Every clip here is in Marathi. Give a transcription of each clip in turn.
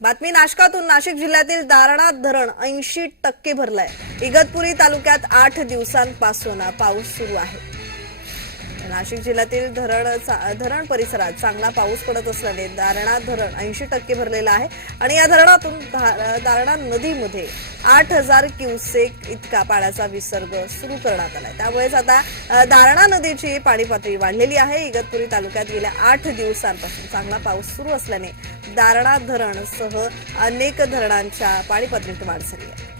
बातमी नाशकातून नाशिक जिल्ह्यातील दारणा धरण ऐंशी टक्के भरलंय. इगतपुरी तालुक्यात आठ दिवसांपासून पाऊस सुरू आहे. नाशिक जिल्ह्यातील धरण धरण परिसरात चांगला पाऊस पडत असल्याने दारणा धरण ऐंशी टक्के भरलेलं आहे. आणि या धरणातून धा- दारणा नदीमध्ये आठ हजार क्युसेक इतका पाण्याचा विसर्ग सुरू करण्यात आलाय. त्यामुळेच आता दारणा नदीची पाणी पातळी वाढलेली आहे. इगतपुरी तालुक्यात गेल्या आठ दिवसांपासून चांगला पाऊस सुरू असल्याने दारणा धरण सह अनेक धरणांच्या पाणी पातळीत वाढ झाली आहे.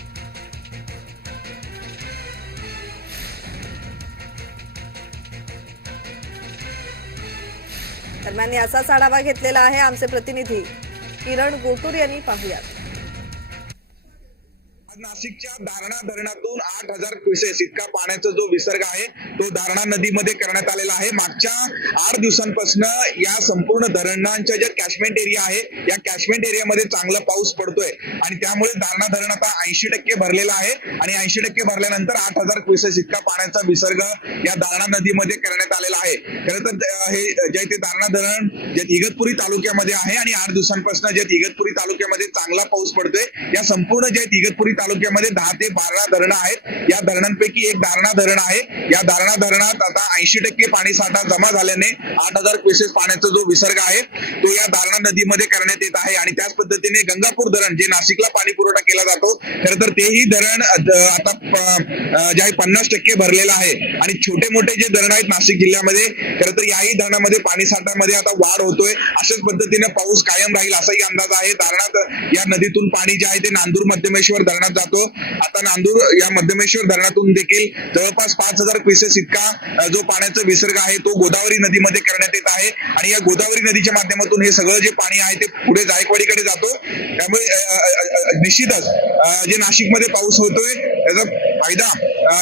दरम्यान याचाच आढावा घेतलेला आहे आमचे प्रतिनिधी किरण गोटूर यांनी पाहुयात. आज नाशिकच्या दारणा धरणातून आठ हजार क्युसेस इतका पाण्याचा जो विसर्ग आहे तो दारणा नदीमध्ये करण्यात आलेला आहे. मागच्या आठ दिवसांपासून या संपूर्ण धरणांच्या ज्या कॅशमेंट एरिया आहे या कॅशमेंट एरियामध्ये चांगला पाऊस पडतोय. आणि त्यामुळे दारणा धरण आता ऐंशी टक्के भरलेलं आहे. आणि ऐंशी टक्के भरल्यानंतर आठ हजार क्युसेस इतका पाण्याचा विसर्ग या दारणा नदीमध्ये करण्यात आलेला आहे. खरं तर हे जे ते दारणा धरण जे इगतपुरी तालुक्यामध्ये आहे आणि आठ दिवसांपासून जे इगतपुरी तालुक्यामध्ये चांगला पाऊस पडतोय या संपूर्ण जे इगतपुरी तालुक्यामध्ये दहा ते बारा धरणं आहेत. या धरणांपैकी एक दारणा धरण आहे. या दारणा धरणात आता ऐंशी टक्के पाणी साठा जमा झाल्याने आठ हजार क्युसेस पाण्याचा जो विसर्ग आहे तो या दारणा नदीमध्ये करण्यात येत आहे. आणि त्याच पद्धतीने गंगापूर धरण जे नाशिकला पाणी पुरवठा केला जातो खर तर तेही धरण आता जे आहे पन्नास टक्के भरलेलं आहे. आणि छोटे मोठे जे धरण आहेत नाशिक जिल्ह्यामध्ये खर तर याही धरणामध्ये पाणी साठामध्ये आता वाढ होतोय. अशाच पद्धतीने पाऊस कायम राहील असाही अंदाज आहे. धारणात या नदीतून पाणी जे आहे ते नांदूर मध्यमेश्वर धरणात जातो. आता नांदूर या मध्यमेश्वर धरणातून देखील जवळपास पाच हजार क्विसेस इतका जो पाण्याचा विसर्ग आहे तो गोदावरी नदीमध्ये करण्यात येत आहे. आणि या गोदावरी नदीच्या माध्यमातून हे सगळं जे पाणी आहे ते पुढे जायकवाडीकडे जातो. त्यामुळे निश्चितच जे नाशिकमध्ये पाऊस होतोय त्याचा फायदा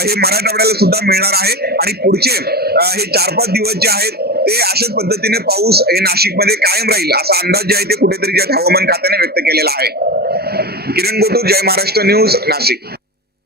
हे मराठवाड्याला सुद्धा मिळणार आहे. आणि पुढचे हे चार पाच दिवस जे आहेत ते अशाच पद्धतीने पाऊस हे नाशिकमध्ये कायम राहील असा अंदाज जे आहे ते कुठेतरी ज्या हवामान खात्याने व्यक्त केलेला आहे. किरण गोटू जय महाराष्ट्र न्यूज नाशिक.